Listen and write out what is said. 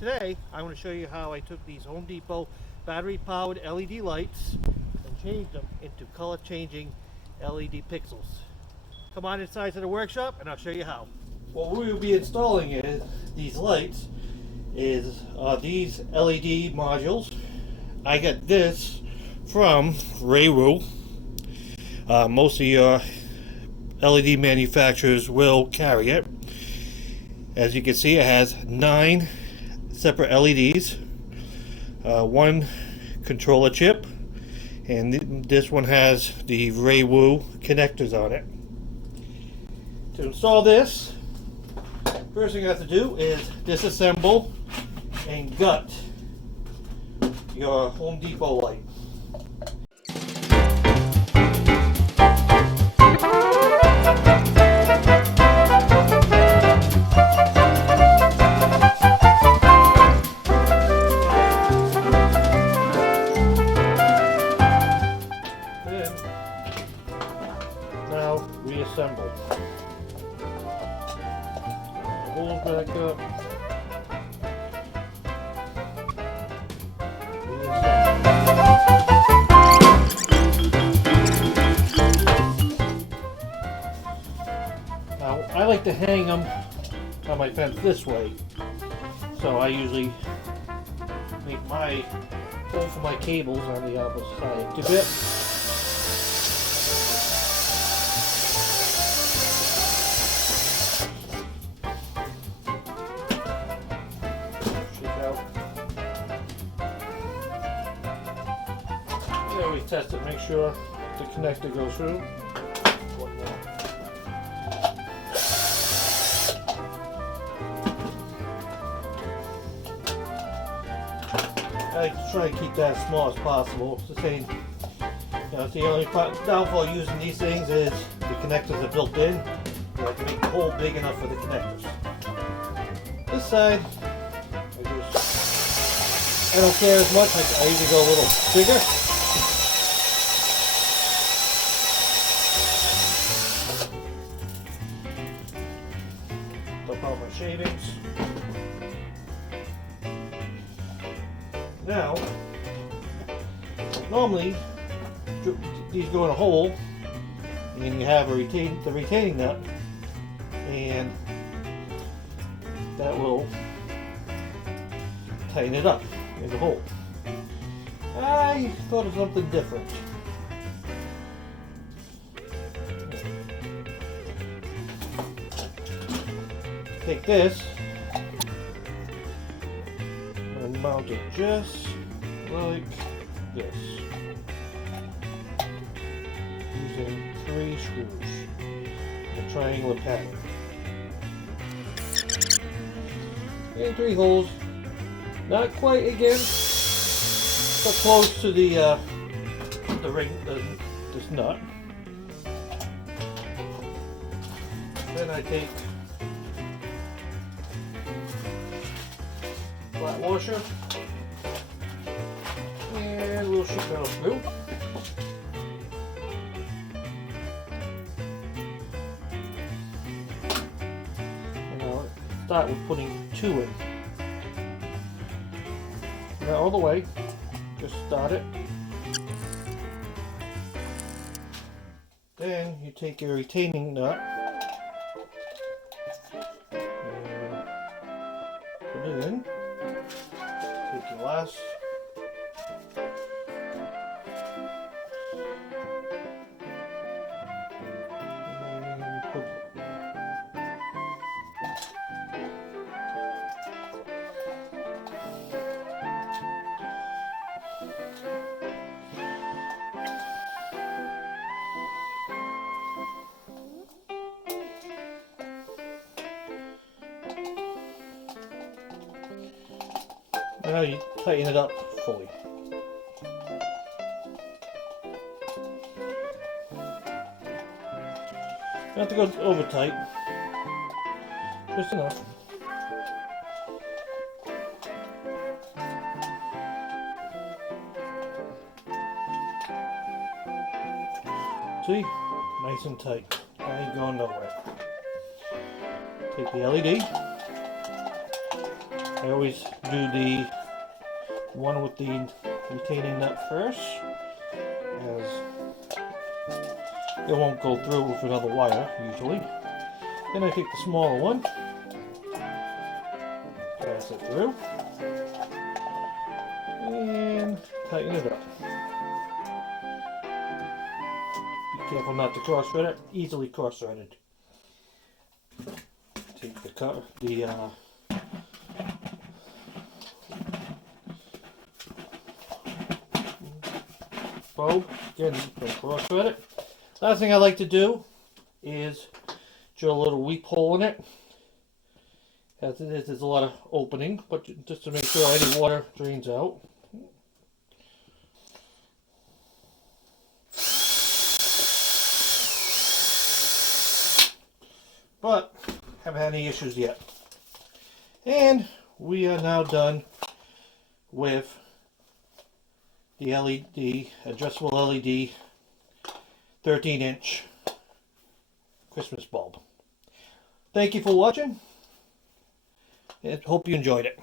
Today I want to show you how I took these Home Depot battery powered LED lights and changed them into color changing LED pixels. Come on inside to the workshop and I'll show you how. What we will be installing is these lights are these LED modules. I got this from Raywu. Most of your LED manufacturers will carry it. As you can see, it has 9 separate LEDs, one controller chip, and this one has the Raywu connectors on it. To install this, first thing you have to do is disassemble and gut your Home Depot light. Now reassemble. Holes back up. Now I like to hang them on my fence this way, so I usually make my hole for my cables on the opposite side. Too bit. We test it, make sure the connector goes through. One more. I try to keep that as small as possible. It's the same. The only downfall using these things is the connectors are built in. You have to make the hole big enough for the connectors. This side, I don't care as much. I usually go a little bigger. Dump out my shavings. Now, normally these go in a hole, and you have the retaining nut, and that will tighten it up in the hole. I thought of something different. Take this and mount it just like this, using 3 screws in a triangular pattern. And 3 holes, not quite again, but close to the ring, this nut. Then I take flat washer and a little sheet metal screw. And I'll start with putting 2 in. Not all the way, just start it. Then you take your retaining nut and put it in. Take your last and put it. Now you tighten it up fully. Not to go over tight, just enough. See? Nice and tight. I ain't going nowhere. Take the LED, I always do the one with the retaining nut first, as it won't go through with another wire usually. Then I take the smaller one, pass it through, and tighten it up. Be careful not to cross thread it, easily cross threaded. Take the probe, again, don't cross thread it. Last thing I like to do is drill a little weep hole in it. As it is, there's a lot of opening, but just to make sure any water drains out. But haven't had any issues yet. And we are now done with the LED, addressable LED 13-inch Christmas bulb. Thank you for watching, and hope you enjoyed it.